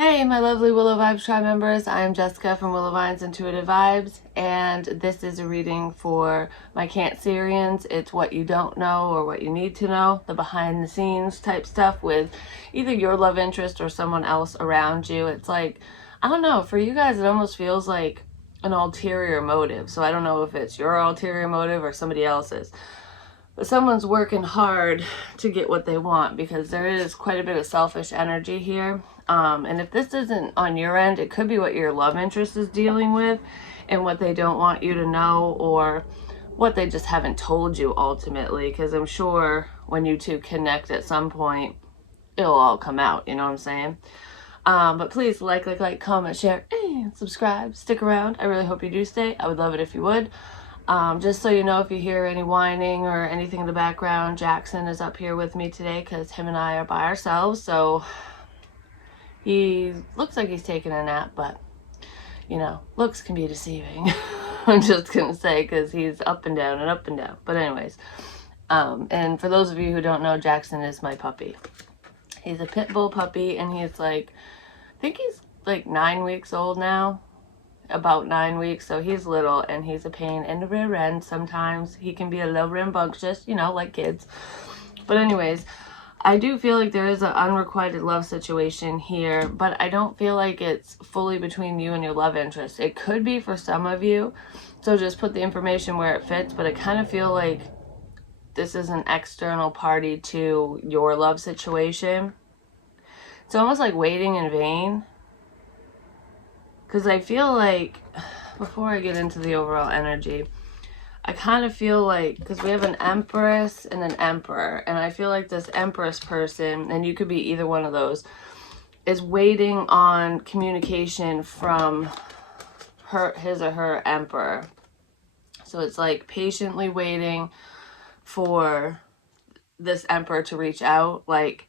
Hey, my lovely Willow Vibes Tribe members. I'm Jessica from Willow Vine's Intuitive Vibes, and this is a reading for my Cancerians. It's what you don't know or what you need to know, the behind the scenes type stuff with either your love interest or someone else around you. It's like, I don't know, for you guys, it almost feels like an ulterior motive. So I don't know if it's your ulterior motive or somebody else's. But someone's working hard to get what they want because there is quite a bit of selfish energy here. And if this isn't on your end, it could be what your love interest is dealing with and what they don't want you to know, or what they just haven't told you ultimately. Because I'm sure when you two connect at some point, it'll all come out, you know what I'm saying? But please like, comment, share, and subscribe. Stick around. I really hope you do stay. I would love it if you would. Just so you know, if you hear any whining or anything in the background, Jackson is up here with me today because him and I are by ourselves. So he looks like he's taking a nap, but you know, looks can be deceiving. I'm just gonna say, because he's up and down and up and down. But anyways, and for those of you who don't know, Jackson is my puppy. He's a pit bull puppy, and he's like, I think he's like 9 weeks old now. About 9 weeks, so he's little and he's a pain in the rear end. Sometimes he can be a little rambunctious, you know, like kids. But anyways, I do feel like there is an unrequited love situation here, but I don't feel like it's fully between you and your love interest. It could be for some of you, so just put the information where it fits, but I kind of feel like this is an external party to your love situation. It's almost like waiting in vain. Because I feel like, before I get into the overall energy, I kind of feel like, because we have an Empress and an Emperor, and I feel like this Empress person, and you could be either one of those, is waiting on communication from his or her Emperor. So it's like patiently waiting for this Emperor to reach out. Like,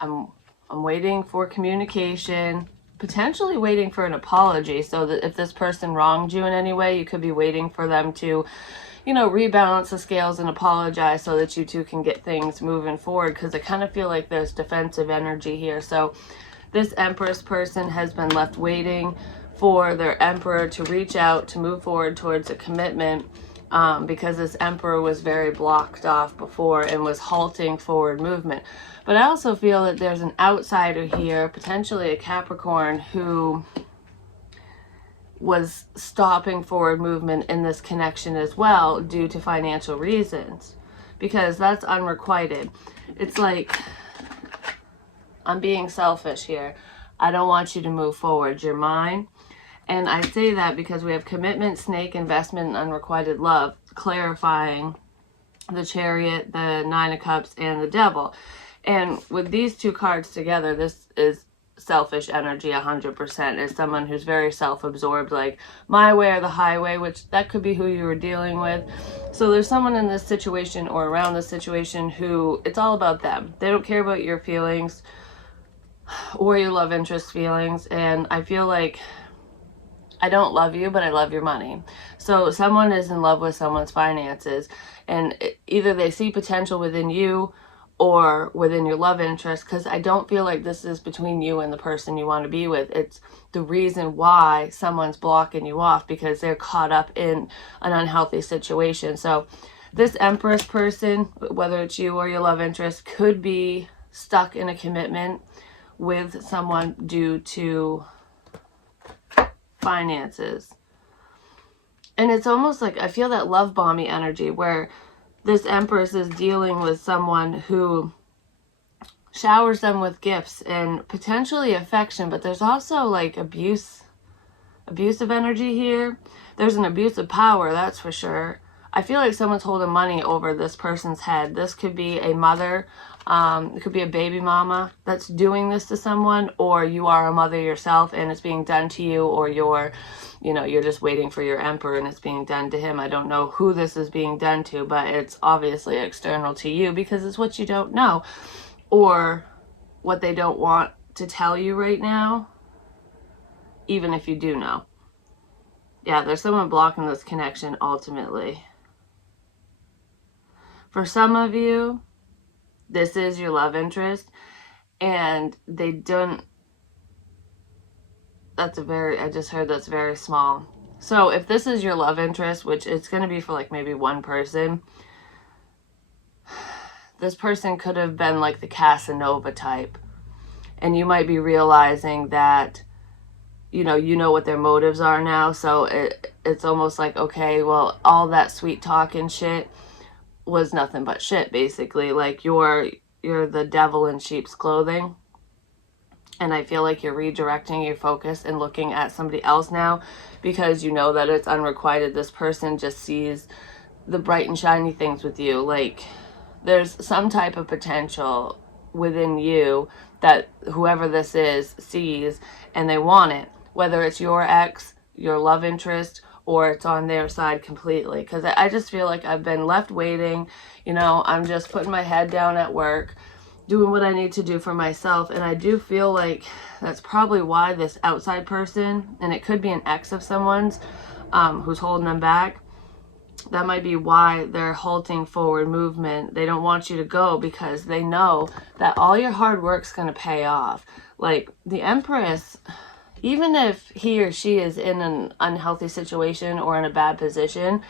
I'm waiting for communication, potentially waiting for an apology, so that if this person wronged you in any way, you could be waiting for them to, you know, rebalance the scales and apologize so that you two can get things moving forward, because I kind of feel like there's defensive energy here. So this Empress person has been left waiting for their Emperor to reach out, to move forward towards a commitment, because this Emperor was very blocked off before and was halting forward movement. But I also feel that there's an outsider here, potentially a Capricorn, who was stopping forward movement in this connection as well due to financial reasons, because that's unrequited. It's like, I'm being selfish here. I don't want you to move forward. You're mine. And I say that because we have commitment, snake, investment, and unrequited love, clarifying the Chariot, the Nine of Cups, and the Devil. And with these two cards together, this is selfish energy 100%. Is someone who's very self-absorbed, like my way or the highway, which that could be who you were dealing with. So there's someone in this situation or around this situation who it's all about them. They don't care about your feelings or your love interest feelings. And I feel like, I don't love you, but I love your money. So someone is in love with someone's finances, and either they see potential within you or within your love interest, because I don't feel like this is between you and the person you want to be with. It's the reason why someone's blocking you off, because they're caught up in an unhealthy situation. So this Empress person, whether it's you or your love interest, could be stuck in a commitment with someone due to finances. And it's almost like I feel that love bombing energy where this Empress is dealing with someone who showers them with gifts and potentially affection, but there's also like abusive energy here. There's an abuse of power, that's for sure. I feel like someone's holding money over this person's head. This could be a mother, it could be a baby mama that's doing this to someone, or you are a mother yourself and it's being done to you, or you're just waiting for your Emperor and it's being done to him. I don't know who this is being done to, but it's obviously external to you because it's what you don't know, or what they don't want to tell you right now, even if you do know. Yeah, there's someone blocking this connection ultimately. For some of you, this is your love interest, and they don't I just heard that's very small. So if this is your love interest, which it's going to be for like maybe one person, this person could have been like the Casanova type. And you might be realizing that, you know what their motives are now. So it's almost like, okay, well, all that sweet talk and shit was nothing but shit, basically. Like you're the devil in sheep's clothing. And I feel like you're redirecting your focus and looking at somebody else now because you know that it's unrequited. This person just sees the bright and shiny things with you. Like there's some type of potential within you that whoever this is sees and they want it. Whether it's your ex, your love interest, or it's on their side completely. Because I just feel like I've been left waiting. I'm just putting my head down at work, doing what I need to do for myself. And I do feel like that's probably why this outside person, and it could be an ex of someone's who's holding them back, that might be why they're halting forward movement. They don't want you to go because they know that all your hard work's going to pay off. Like the Empress, even if he or she is in an unhealthy situation or in a bad position,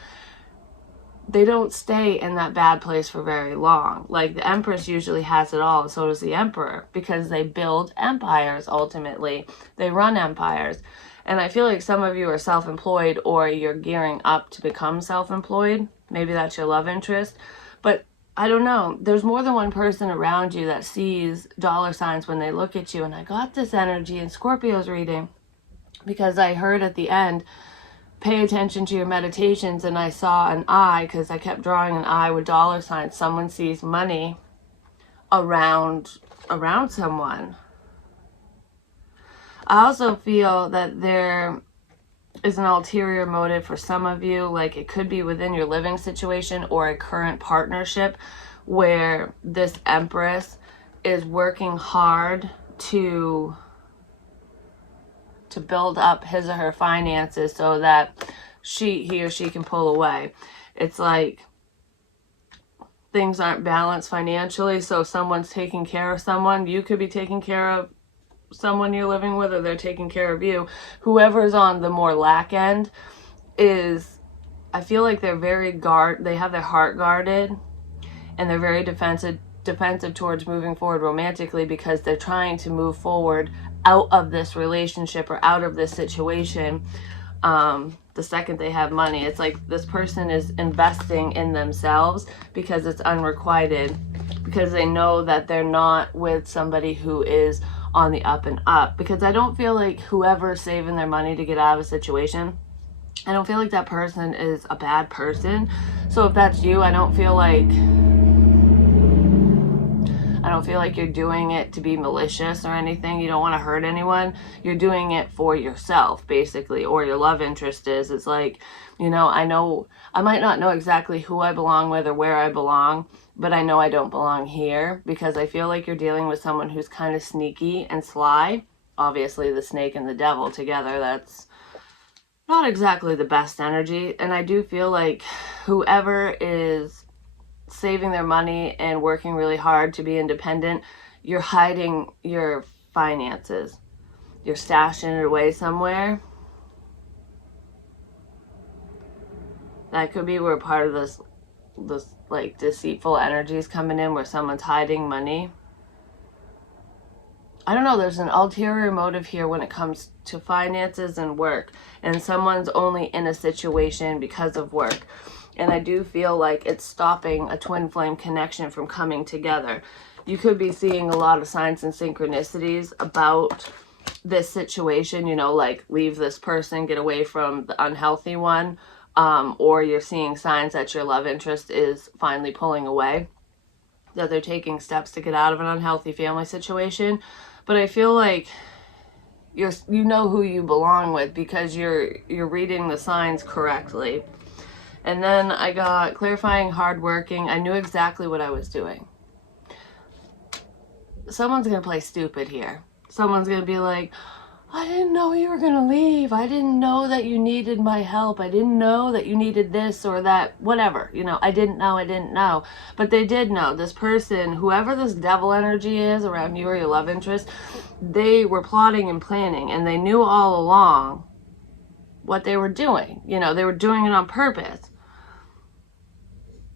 they don't stay in that bad place for very long. Like the Empress usually has it all, so does the Emperor, because they build empires ultimately. They run empires. And I feel like some of you are self-employed or you're gearing up to become self-employed. Maybe that's your love interest. But I don't know. There's more than one person around you that sees dollar signs when they look at you. And I got this energy in Scorpio's reading because I heard at the end, pay attention to your meditations, and I saw an eye because I kept drawing an eye with dollar signs. Someone sees money around someone. I also feel that there is an ulterior motive for some of you. Like it could be within your living situation or a current partnership where this Empress is working hard to build up his or her finances so that he or she can pull away. It's like things aren't balanced financially. So if someone's taking care of someone, you could be taking care of someone you're living with, or they're taking care of you. Whoever's on the more lack end is, I feel like they're they have their heart guarded, and they're very defensive towards moving forward romantically because they're trying to move forward out of this relationship or out of this situation. The second they have money, it's like this person is investing in themselves because it's unrequited, because they know that they're not with somebody who is on the up and up. Because I don't feel like whoever's saving their money to get out of a situation, I don't feel like that person is a bad person. So if that's you, I don't feel like you're doing it to be malicious or anything. You don't want to hurt anyone. You're doing it for yourself, basically, or your love interest is. It's like, I know I might not know exactly who I belong with or where I belong, but I know I don't belong here, because I feel like you're dealing with someone who's kind of sneaky and sly. Obviously, the snake and the devil together, that's not exactly the best energy. And I do feel like whoever is saving their money and working really hard to be independent, you're hiding your finances. You're stashing it away somewhere. That could be where part of this like deceitful energy is coming in, where someone's hiding money. I don't know, there's an ulterior motive here when it comes to finances and work, and someone's only in a situation because of work. And I do feel like it's stopping a twin flame connection from coming together. You could be seeing a lot of signs and synchronicities about this situation, like leave this person, get away from the unhealthy one, or you're seeing signs that your love interest is finally pulling away, that they're taking steps to get out of an unhealthy family situation. But I feel like you know who you belong with, because you're reading the signs correctly. And then I got clarifying, hardworking. I knew exactly what I was doing. Someone's going to play stupid here. Someone's going to be like, I didn't know you were going to leave. I didn't know that you needed my help. I didn't know that you needed this or that, whatever. I didn't know. But they did know. This person, whoever this devil energy is around you or your love interest, they were plotting and planning, and they knew all along what they were doing. They were doing it on purpose.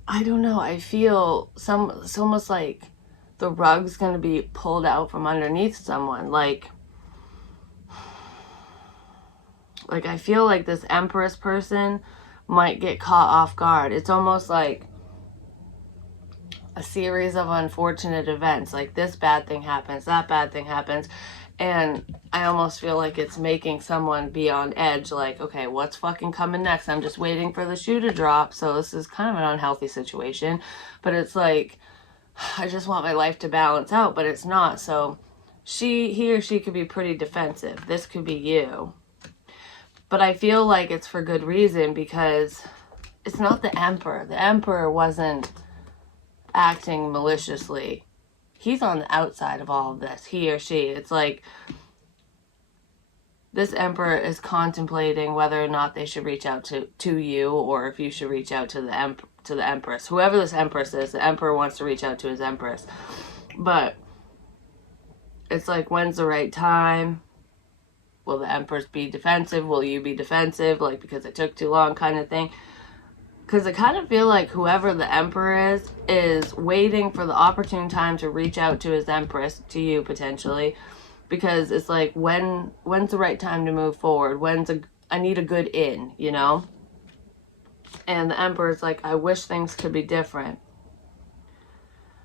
I don't know. I feel it's almost like the rug's going to be pulled out from underneath someone. Like I feel like this Empress person might get caught off guard. It's almost like a series of unfortunate events. Like this bad thing happens, that bad thing happens. And I almost feel like it's making someone be on edge. Like, okay, what's fucking coming next? I'm just waiting for the shoe to drop. So this is kind of an unhealthy situation. But it's like, I just want my life to balance out, but it's not. So he or she could be pretty defensive. This could be you. But I feel like it's for good reason, because it's not the Emperor. The Emperor wasn't acting maliciously. He's on the outside of all of this, he or she. It's like this Emperor is contemplating whether or not they should reach out to you, or if you should reach out to the Empress. Whoever this Empress is, the Emperor wants to reach out to his Empress. But it's like, when's the right time? Will the Empress be defensive? Will you be defensive? Like, because it took too long kind of thing. Because I kind of feel like whoever the Emperor is waiting for the opportune time to reach out to his Empress, to you potentially. Because it's like, when's the right time to move forward? I need a good in, And the Emperor's like, I wish things could be different.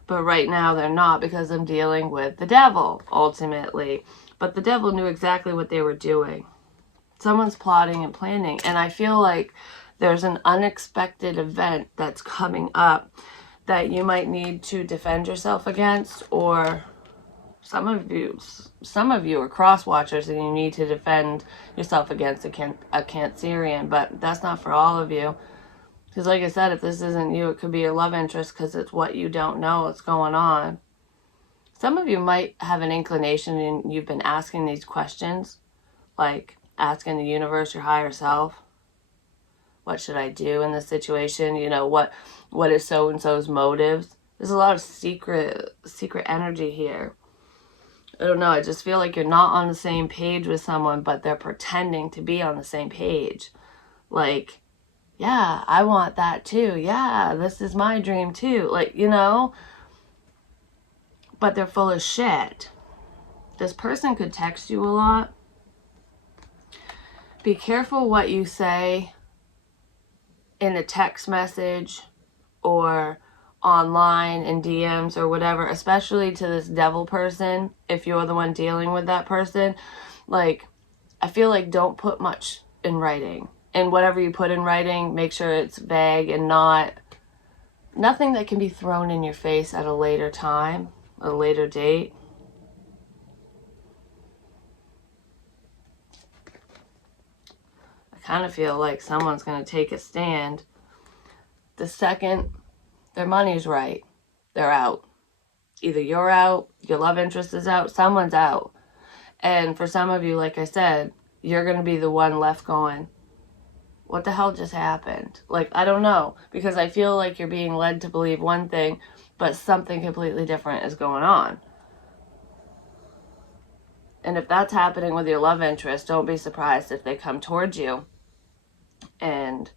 But right now they're not, because I'm dealing with the devil, ultimately. But the devil knew exactly what they were doing. Someone's plotting and planning. And I feel like there's an unexpected event that's coming up that you might need to defend yourself against. Or some of you are cross watchers and you need to defend yourself against a Cancerian. But that's not for all of you. Because like I said, if this isn't you, it could be your love interest, because it's what you don't know what's going on. Some of you might have an inclination, and you've been asking these questions, like asking the universe, your higher self, what should I do in this situation? What is so-and-so's motives? There's a lot of secret energy here. I don't know. I just feel like you're not on the same page with someone, but they're pretending to be on the same page. Like, yeah, I want that too. Yeah, this is my dream too. Like, but they're full of shit. This person could text you a lot. Be careful what you say in a text message or online in DMs or whatever, especially to this devil person, if you're the one dealing with that person. Like, I feel like don't put much in writing. And whatever you put in writing, make sure it's vague and nothing that can be thrown in your face at a later time, a later date. I kind of feel like someone's going to take a stand. The second their money's right, they're out. Either you're out, your love interest is out, someone's out. And for some of you, like I said, you're going to be the one left going, what the hell just happened? Like, I don't know. Because I feel like you're being led to believe one thing, but something completely different is going on. And if that's happening with your love interest, don't be surprised if they come towards you and,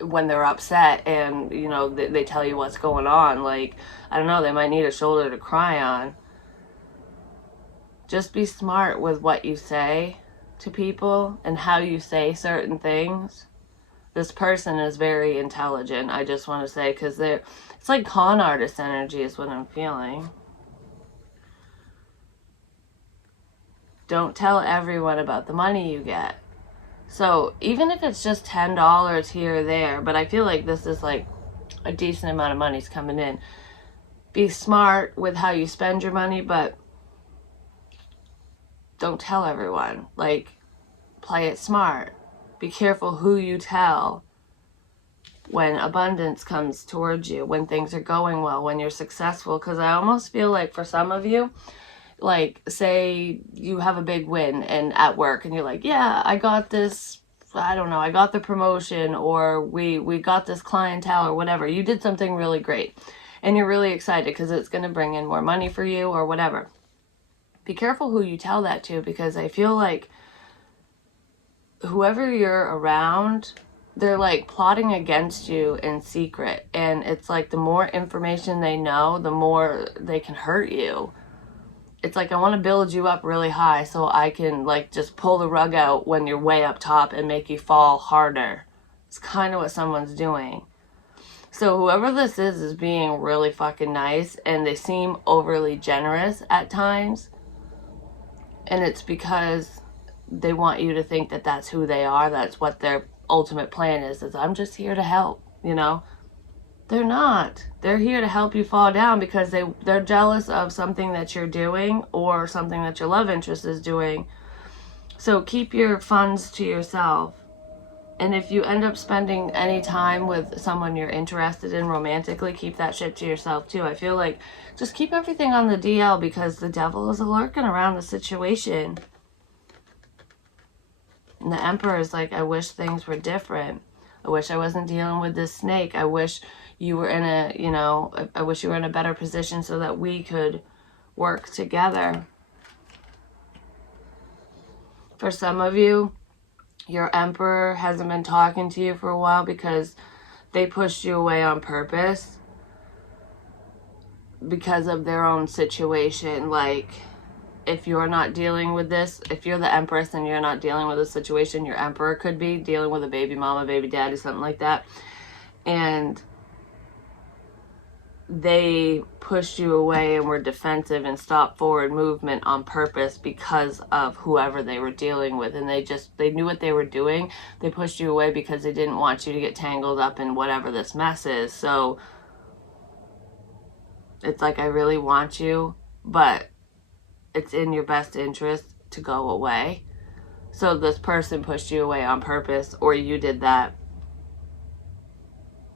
when they're upset and, they tell you what's going on. Like, I don't know, they might need a shoulder to cry on. Just be smart with what you say to people and how you say certain things. This person is very intelligent, I just want to say, because it's like con artist energy is what I'm feeling. Don't tell everyone about the money you get. So even if it's just $10 here or there, but I feel like this is like a decent amount of money's coming in. Be smart with how you spend your money, but don't tell everyone. Like, play it smart. Be careful who you tell when abundance comes towards you, when things are going well, when you're successful. Because I almost feel like for some of you, like, say you have a big win and at work and you're like, yeah, I got this, I don't know, I got the promotion, or we got this clientele, or whatever. You did something really great and you're really excited because it's going to bring in more money for you or whatever. Be careful who you tell that to, because I feel like whoever you're around, they're like plotting against you in secret. And it's like the more information they know, the more they can hurt you. It's like, I want to build you up really high so I can like just pull the rug out when you're way up top and make you fall harder. It's kind of what someone's doing. So whoever this is being really fucking nice, and they seem overly generous at times. And it's because they want you to think that that's who they are. That's what their ultimate plan is I'm just here to help, you know? They're not. They're here to help you fall down because they're jealous of something that you're doing or something that your love interest is doing. So keep your funds to yourself. And if you end up spending any time with someone you're interested in romantically, keep that shit to yourself too. I feel like just keep everything on the DL, because the devil is lurking around the situation. And the Emperor is like, I wish things were different. I wish I wasn't dealing with this snake. I wish you were in a, you know, I wish you were in a better position so that we could work together. For some of you, your Emperor hasn't been talking to you for a while because they pushed you away on purpose because of their own situation. Like, if you're not dealing with this, if you're the Empress and you're not dealing with a situation, your Emperor could be dealing with a baby mama, baby daddy, something like that. And they pushed you away and were defensive and stopped forward movement on purpose because of whoever they were dealing with. And they knew what they were doing. They pushed you away because they didn't want you to get tangled up in whatever this mess is. So it's like, I really want you, but it's in your best interest to go away. So this person pushed you away on purpose, or you did that.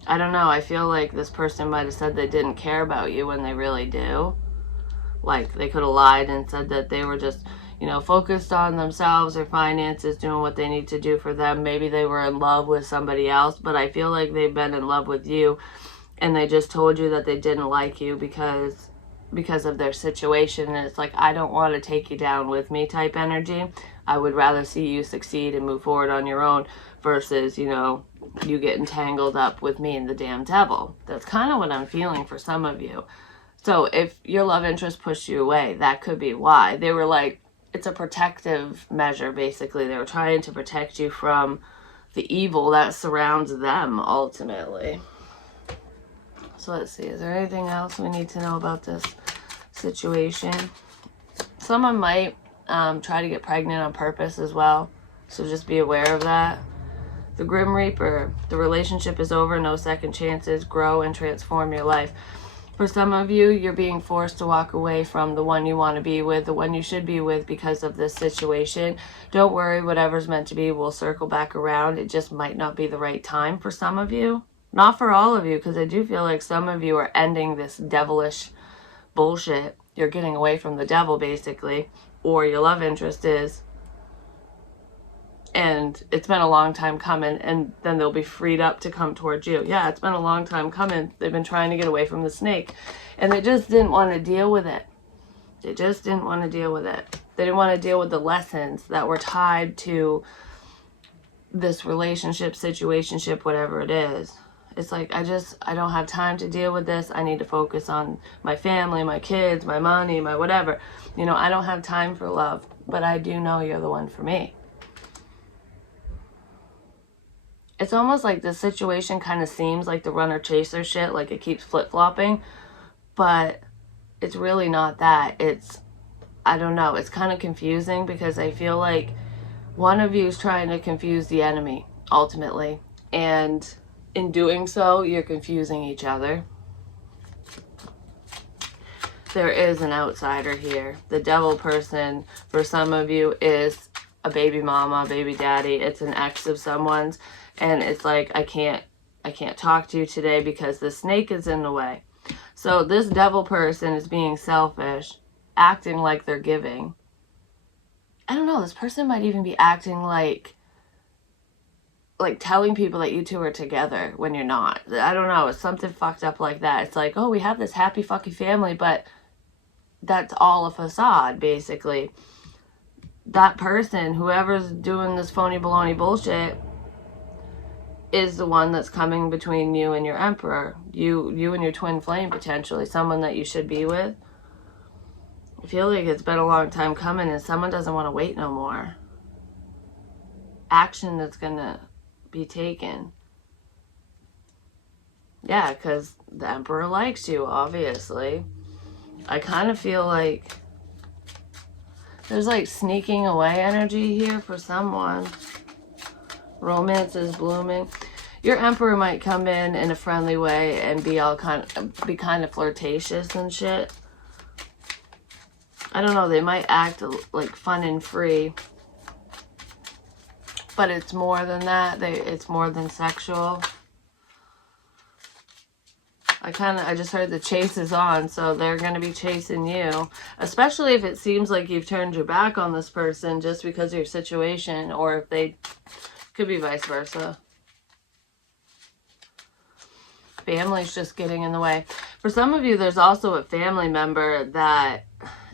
I don't know. I feel like this person might have said they didn't care about you when they really do. Like, they could have lied and said that they were just, you know, focused on themselves or finances, doing what they need to do for them. Maybe they were in love with somebody else, but I feel like they've been in love with you, and they just told you that they didn't like you because of their situation. And it's like, I don't want to take you down with me type energy. I would rather see you succeed and move forward on your own versus, you know, you getting tangled up with me and the damn devil. That's kind of what I'm feeling for some of you. So if your love interest pushed you away, that could be why. They were like, it's a protective measure, basically. They were trying to protect you from the evil that surrounds them, ultimately. So let's see, is there anything else we need to know about this situation? Someone might try to get pregnant on purpose as well, so just be aware of that. The Grim Reaper, the relationship is over, no second chances, grow and transform your life. For some of you, you're being forced to walk away from the one you want to be with, the one you should be with, because of this situation. Don't worry, whatever's meant to be will circle back around. It just might not be the right time for some of you. Not for all of you, because I do feel like some of you are ending this devilish bullshit. You're getting away from the devil, basically, or your love interest is. And it's been a long time coming, and then they'll be freed up to come towards you. Yeah, it's been a long time coming. They've been trying to get away from the snake, and they just didn't want to deal with it. They just didn't want to deal with it. They didn't want to deal with the lessons that were tied to this relationship, situationship, whatever it is. It's like, I don't have time to deal with this. I need to focus on my family, my kids, my money, my whatever. You know, I don't have time for love, but I do know you're the one for me. It's almost like this situation kind of seems like the runner-chaser shit, like it keeps flip-flopping, but it's really not that. It's, I don't know, it's kind of confusing because I feel like one of you is trying to confuse the enemy, ultimately, and in doing so, you're confusing each other. There is an outsider here. The devil person, for some of you, is a baby mama, baby daddy. It's an ex of someone's. And it's like, I can't talk to you today because the snake is in the way. So this devil person is being selfish acting like they're giving. I don't know, this person might even be acting like telling people that you two are together when you're not. I don't know, it's something fucked up like that. It's like, oh, we have this happy fucking family, but that's all a facade, basically. That person, whoever's doing this phony baloney bullshit, is the one that's coming between you and your emperor. You and your twin flame, potentially. Someone that you should be with. I feel like it's been a long time coming and someone doesn't want to wait no more. Action that's gonna be taken. Yeah, because the emperor likes you, obviously. I kind of feel like there's like sneaking away energy here for someone. Romance is blooming. Your emperor might come in a friendly way and be kind of flirtatious and shit. I don't know, they might act like fun and free, but it's more than that. It's more than sexual. I just heard the chase is on, so they're going to be chasing you, especially if it seems like you've turned your back on this person just because of your situation, or if they could be vice versa. Family's just getting in the way. For some of you, there's also a family member that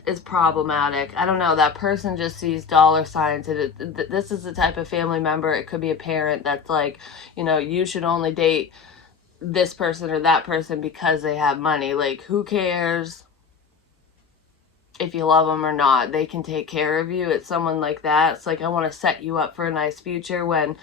is problematic. I don't know, that person just sees dollar signs. This is the type of family member, it could be a parent that's like, you know, you should only date this person or that person because they have money. Like, who cares if you love them or not? They can take care of you. It's someone like that. It's like, I want to set you up for a nice future, when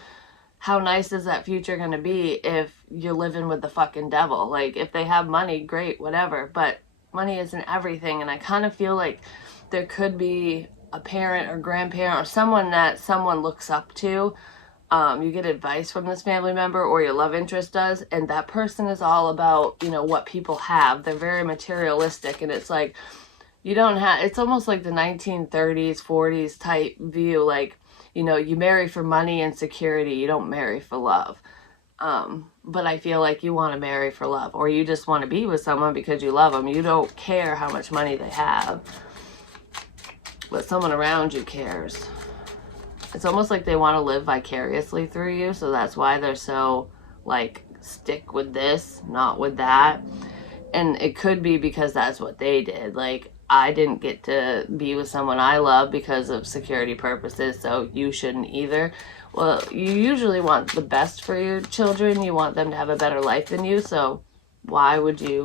how nice is that future going to be if you're living with the fucking devil? Like, if they have money, great, whatever, but money isn't everything. And I kind of feel like there could be a parent or grandparent or someone that someone looks up to. You get advice from this family member, or your love interest does, and that person is all about, you know, what people have. They're very materialistic, and it's like, you don't have, it's almost like the 1930s, 40s type view, like, you know, you marry for money and security, you don't marry for love. But I feel like you want to marry for love, or you just want to be with someone because you love them. You don't care how much money they have, but someone around you cares. It's almost like they want to live vicariously through you, so that's why they're so, like, stick with this, not with that. And it could be because that's what they did. Like, I didn't get to be with someone I love because of security purposes, so you shouldn't either. Well, you usually want the best for your children. You want them to have a better life than you, so why would you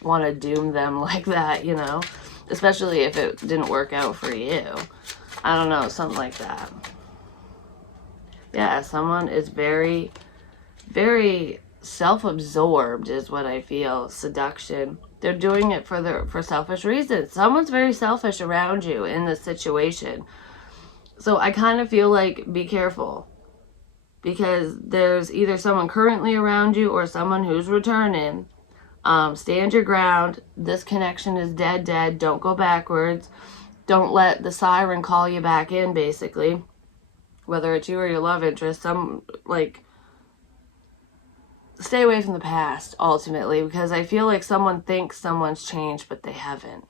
want to doom them like that, you know? Especially if it didn't work out for you. I don't know, something like that. Yeah, someone is very, very self-absorbed is what I feel. Seduction. They're doing it for selfish reasons. Someone's very selfish around you in this situation. So I kind of feel like, be careful. Because there's either someone currently around you or someone who's returning. Stand your ground. This connection is dead. Don't go backwards. Don't let the siren call you back in, basically. Whether it's you or your love interest. Stay away from the past, ultimately. Because I feel like someone thinks someone's changed, but they haven't.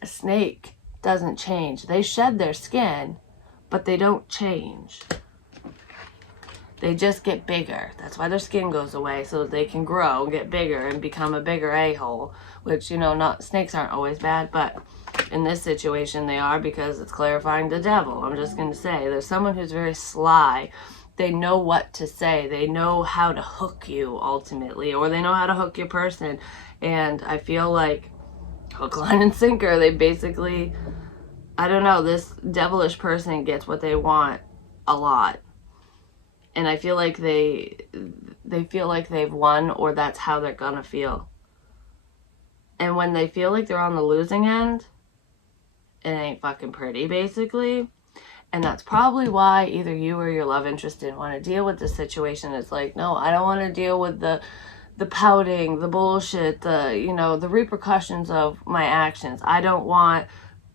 A snake doesn't change. They shed their skin, but they don't change. They just get bigger. That's why their skin goes away, so that they can grow, get bigger, and become a bigger a-hole. Which, you know, snakes aren't always bad, but in this situation they are, because it's clarifying the devil. I'm just going to say, there's someone who's very sly. They know what to say. They know how to hook you, ultimately, or they know how to hook your person. And I feel like hook, line, and sinker, they basically, I don't know, this devilish person gets what they want a lot. And I feel like they feel like they've won, or that's how they're gonna feel. And when they feel like they're on the losing end, it ain't fucking pretty, basically. And that's probably why either you or your love interest didn't want to deal with the situation. It's like, no, I don't want to deal with the pouting, the bullshit, the repercussions of my actions. I don't want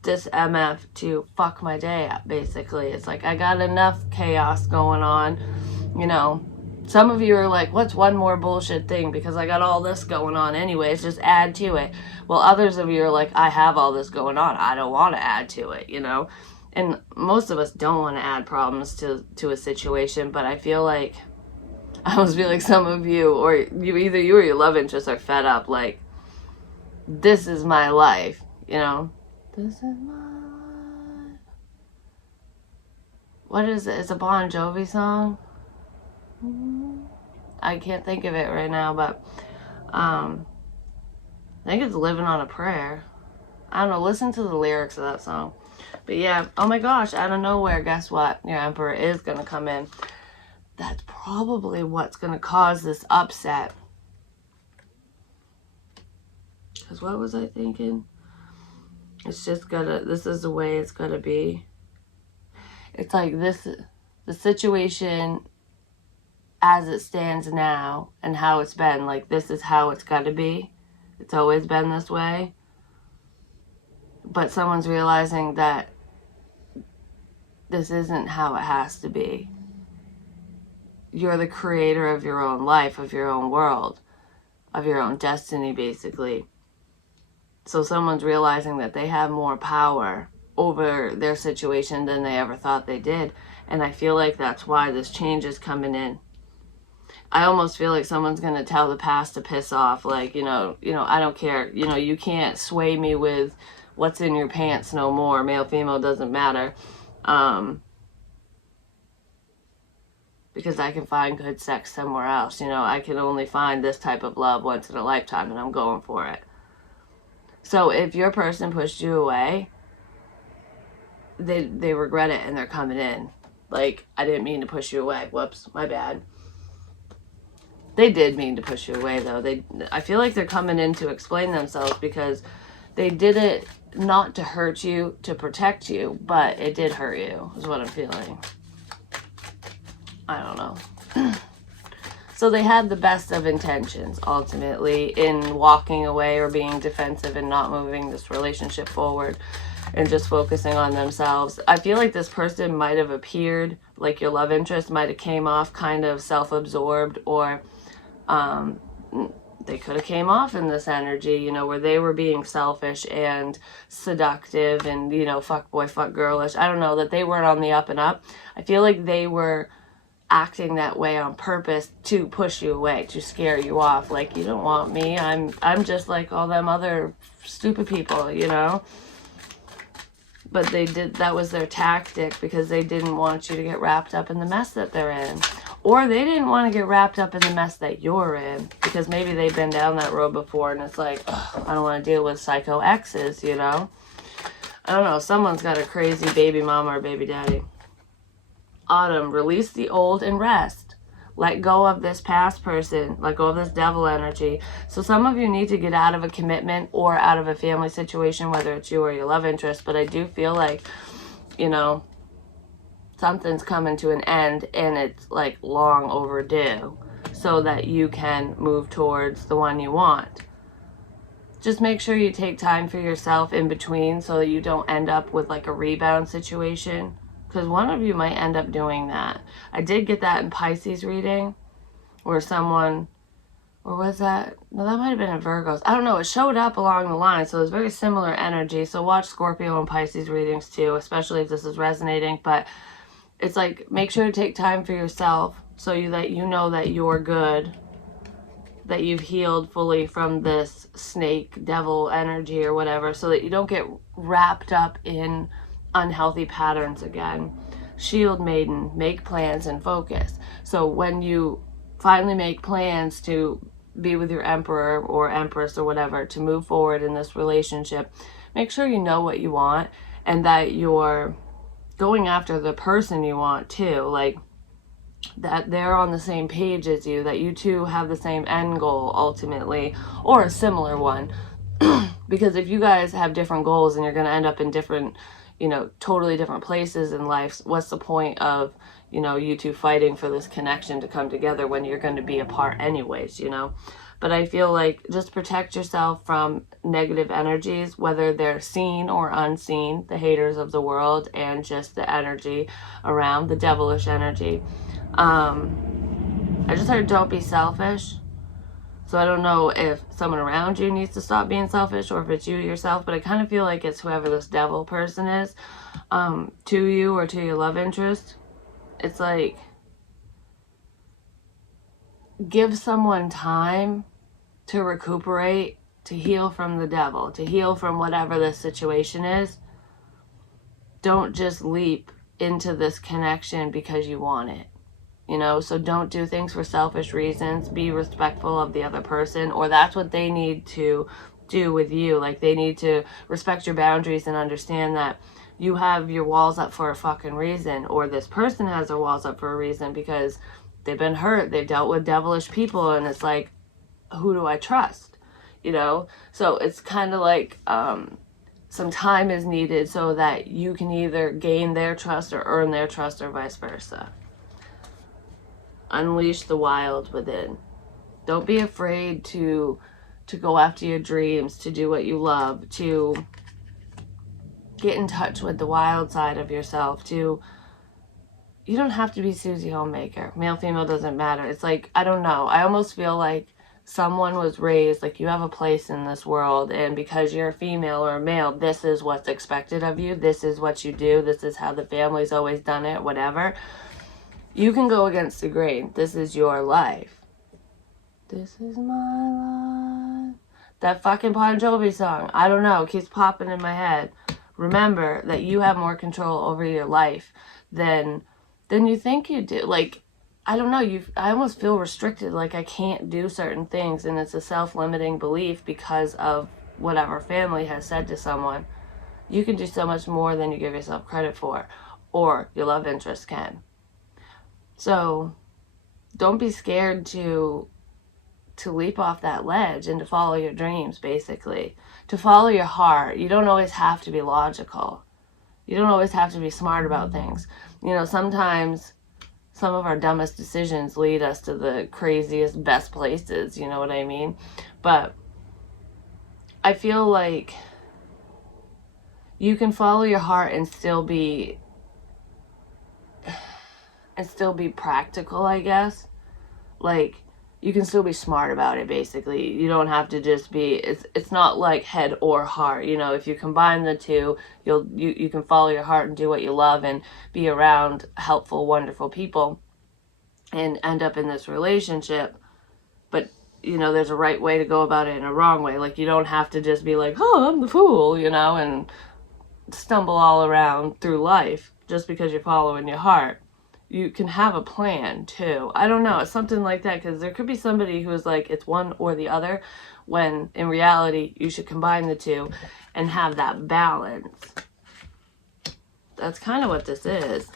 this MF to fuck my day up, basically. It's like, I got enough chaos going on, you know. Some of you are like, what's one more bullshit thing? Because I got all this going on anyways, just add to it. Well, others of you are like, I have all this going on. I don't want to add to it, you know? And most of us don't want to add problems to a situation, but I feel like, I almost feel like some of you, or either you or your love interest are fed up, like, this is my life, you know? This is my life. What is it? It's a Bon Jovi song? I can't think of it right now, but I think it's Living on a Prayer. I don't know, listen to the lyrics of that song. But yeah, oh my gosh, out of nowhere, guess what? Your Emperor is going to come in. That's probably what's going to cause this upset. Because what was I thinking? It's just gonna, this is the way it's gonna be. It's like this, the situation as it stands now and how it's been, like this is how it's gotta be. It's always been this way. But someone's realizing that this isn't how it has to be. You're the creator of your own life, of your own world, of your own destiny, basically. So someone's realizing that they have more power over their situation than they ever thought they did. And I feel like that's why this change is coming in. I almost feel like someone's going to tell the past to piss off. Like, you know, I don't care. You know, you can't sway me with what's in your pants no more. Male, female, doesn't matter. Because I can find good sex somewhere else. You know, I can only find this type of love once in a lifetime, and I'm going for it. So if your person pushed you away, they regret it and they're coming in. Like, I didn't mean to push you away. Whoops, my bad. They did mean to push you away, though. I feel like they're coming in to explain themselves because they did it not to hurt you, to protect you, but it did hurt you, is what I'm feeling. I don't know. So they had the best of intentions, ultimately, in walking away or being defensive and not moving this relationship forward and just focusing on themselves. I feel like this person might have appeared, like your love interest might have came off kind of self-absorbed, or they could have came off in this energy, you know, where they were being selfish and seductive and, you know, fuck boy, fuck girlish. I don't know, that they weren't on the up and up. I feel like they were acting that way on purpose to push you away, to scare you off. Like, you don't want me. I'm just like all them other stupid people, you know? But they did, that was their tactic because they didn't want you to get wrapped up in the mess that they're in. Or they didn't want to get wrapped up in the mess that you're in because maybe they've been down that road before and it's like, I don't want to deal with psycho exes, you know? I don't know. Someone's got a crazy baby mama or baby daddy. Autumn, release the old and rest. Let go of this past person. Let go of this devil energy. So some of you need to get out of a commitment or out of a family situation, whether it's you or your love interest. But I do feel like, you know, something's coming to an end and it's like long overdue so that you can move towards the one you want. Just make sure you take time for yourself in between so that you don't end up with like a rebound situation. Because one of you might end up doing that. I did get that in Pisces reading where someone, or was that? No, that might have been in Virgos. I don't know. It showed up along the line. So it was very similar energy. So watch Scorpio and Pisces readings too, especially if this is resonating. But it's like, make sure to take time for yourself so that you know that you're good, that you've healed fully from this snake, devil energy or whatever, so that you don't get wrapped up in unhealthy patterns again. Shield maiden, make plans and focus. So when you finally make plans to be with your emperor or empress or whatever, to move forward in this relationship, make sure you know what you want and that you're going after the person you want too. Like, that they're on the same page as you, that you two have the same end goal ultimately, or a similar one. Because if you guys have different goals and you're going to end up in different, you know, totally different places in life, what's the point of, you know, you two fighting for this connection to come together when you're going to be apart anyways, you know? But I feel like just protect yourself from negative energies, whether they're seen or unseen, the haters of the world, and just the energy around, the devilish energy. I just heard don't be selfish. So I don't know if someone around you needs to stop being selfish or if it's you yourself, but I kind of feel like it's whoever this devil person is, to you or to your love interest. It's like, give someone time to recuperate, to heal from the devil, to heal from whatever this situation is. Don't just leap into this connection because you want it. You know, so don't do things for selfish reasons. Be respectful of the other person, or that's what they need to do with you. Like, they need to respect your boundaries and understand that you have your walls up for a fucking reason, or this person has their walls up for a reason because they've been hurt, they've dealt with devilish people, and it's like, who do I trust? You know? So it's kind of like, some time is needed so that you can either gain their trust or earn their trust, or vice versa. Unleash the wild within. Don't be afraid to go after your dreams, to do what you love, to get in touch with the wild side of yourself. You don't have to be Susie Homemaker. Male, female, doesn't matter. It's like, I don't know. I almost feel like someone was raised like you have a place in this world, and because you're a female or a male, this is what's expected of you. This is what you do. This is how the family's always done it, whatever. You can go against the grain. This is your life. This is my life. That fucking Bon Jovi song. I don't know. It keeps popping in my head. Remember that you have more control over your life than you think you do. Like, I don't know. I almost feel restricted. Like, I can't do certain things. And it's a self-limiting belief because of whatever family has said to someone. You can do so much more than you give yourself credit for. Or your love interest can. So don't be scared to leap off that ledge and to follow your dreams, basically. To follow your heart. You don't always have to be logical. You don't always have to be smart about things. You know, sometimes some of our dumbest decisions lead us to the craziest, best places, you know what I mean? But I feel like you can follow your heart and still be practical, I guess. Like, you can still be smart about it, basically. You don't have to just be, it's not like head or heart. You know, if you combine the two, you can follow your heart and do what you love and be around helpful, wonderful people and end up in this relationship. But, you know, there's a right way to go about it and a wrong way. Like, you don't have to just be like, oh, I'm the fool, you know, and stumble all around through life just because you're following your heart. You can have a plan too. I don't know, it's something like that, because there could be somebody who is like, it's one or the other, when in reality you should combine the two and have that balance. That's kind of what this is.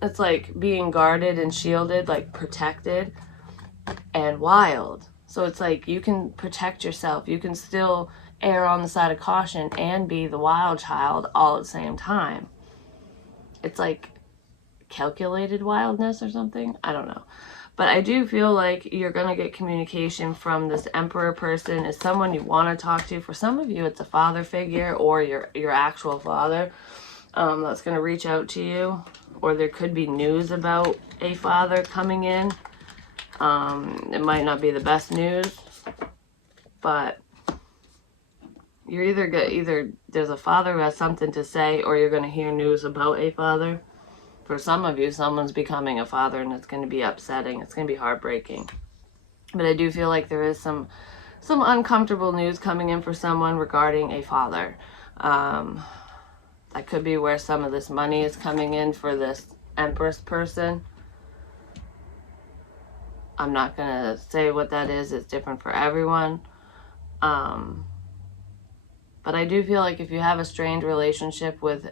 It's like being guarded and shielded, like protected and wild. So it's like you can protect yourself. You can still err on the side of caution and be the wild child all at the same time. It's like calculated wildness or something. I don't know. But I do feel like you're going to get communication from this Emperor person. Is someone you want to talk to. For some of you, it's a father figure or your actual father that's going to reach out to you. Or there could be news about a father coming in. It might not be the best news, but you're either there's a father who has something to say, or you're going to hear news about a father. For some of you, someone's becoming a father, and it's going to be upsetting. It's going to be heartbreaking. But I do feel like there is some uncomfortable news coming in for someone regarding a father. That could be where some of this money is coming in for this Empress person. I'm not going to say what that is. It's different for everyone. But I do feel like if you have a strained relationship with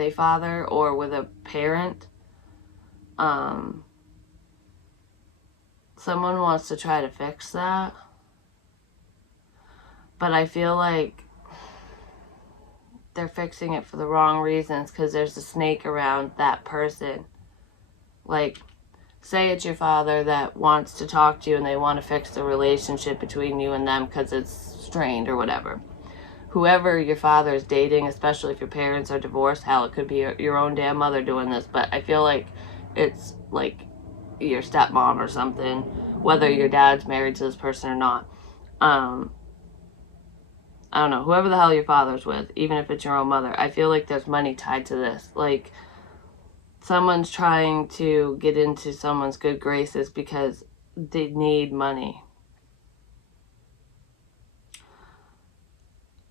a father or with a parent, someone wants to try to fix that. But I feel like they're fixing it for the wrong reasons, because there's a snake around that person. Like, say it's your father that wants to talk to you and they want to fix the relationship between you and them because it's strained or whatever. Whoever your father is dating, especially if your parents are divorced, hell, it could be your own damn mother doing this, but I feel like it's like your stepmom or something, whether your dad's married to this person or not. I don't know, whoever the hell your father's with, even if it's your own mother, I feel like there's money tied to this. Like, someone's trying to get into someone's good graces because they need money.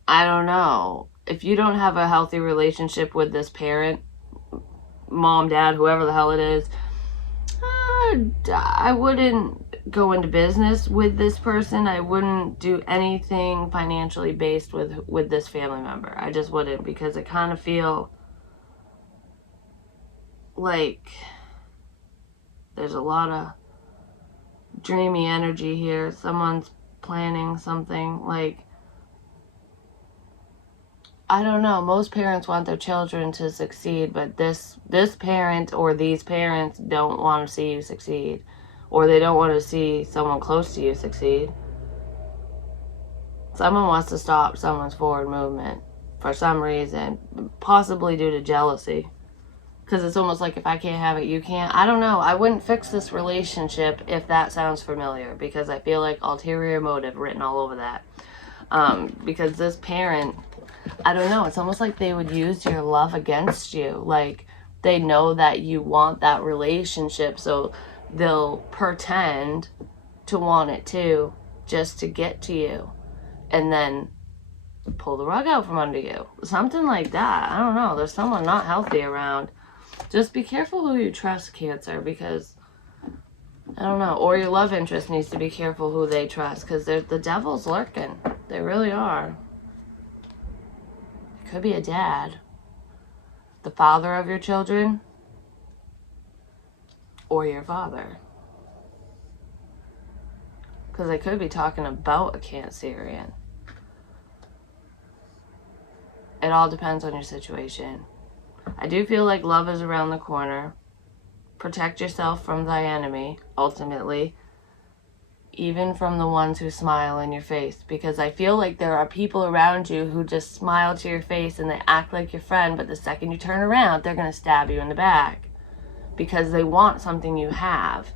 I don't know. If you don't have a healthy relationship with this parent, mom, dad, whoever the hell it is, I wouldn't go into business with this person. I wouldn't do anything financially based with this family member. I just wouldn't, because I kind of feel like there's a lot of dreamy energy here. Someone's planning something. Like, I don't know. Most parents want their children to succeed, but this parent or these parents don't want to see you succeed, or they don't want to see someone close to you succeed. Someone wants to stop someone's forward movement for some reason, possibly due to jealousy. Because it's almost like, if I can't have it, you can't. I don't know. I wouldn't fix this relationship if that sounds familiar, because I feel like ulterior motive written all over that. Because this parent, I don't know, it's almost like they would use your love against you. Like, they know that you want that relationship, so they'll pretend to want it too, just to get to you, and then pull the rug out from under you. Something like that. I don't know. There's someone not healthy around. Just be careful who you trust, Cancer, because, I don't know. Or your love interest needs to be careful who they trust, because the devil's lurking. They really are. It could be a dad, the father of your children, or your father. Because they could be talking about a Cancerian. It all depends on your situation. I do feel like love is around the corner. Protect yourself from thy enemy, ultimately. Even from the ones who smile in your face. Because I feel like there are people around you who just smile to your face and they act like your friend, but the second you turn around, they're going to stab you in the back. Because they want something you have.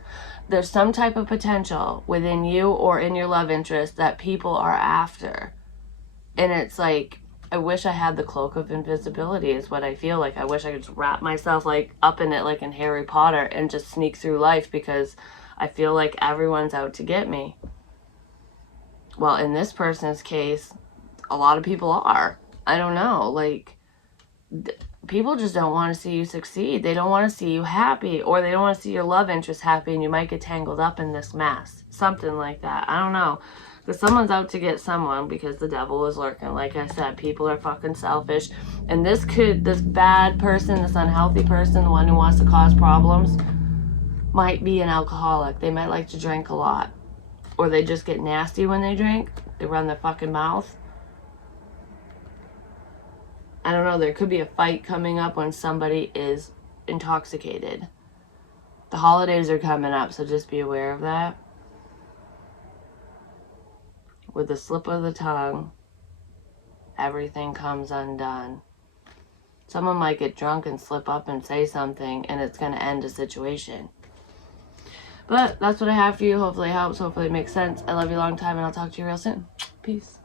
There's some type of potential within you or in your love interest that people are after. And it's like, I wish I had the cloak of invisibility is what I feel like. I wish I could just wrap myself like up in it like in Harry Potter and just sneak through life, because I feel like everyone's out to get me. Well, in this person's case, a lot of people are. I don't know. Like, people just don't want to see you succeed. They don't want to see you happy, or they don't want to see your love interest happy, and you might get tangled up in this mess. Something like that. I don't know. Because someone's out to get someone, because the devil is lurking. Like I said, people are fucking selfish. And this bad person, this unhealthy person, the one who wants to cause problems, might be an alcoholic. They might like to drink a lot. Or they just get nasty when they drink. They run their fucking mouth. I don't know. There could be a fight coming up when somebody is intoxicated. The holidays are coming up, so just be aware of that. With the slip of the tongue, everything comes undone. Someone might get drunk and slip up and say something, and it's going to end a situation. But that's what I have for you. Hopefully it helps. Hopefully it makes sense. I love you a long time, and I'll talk to you real soon. Peace.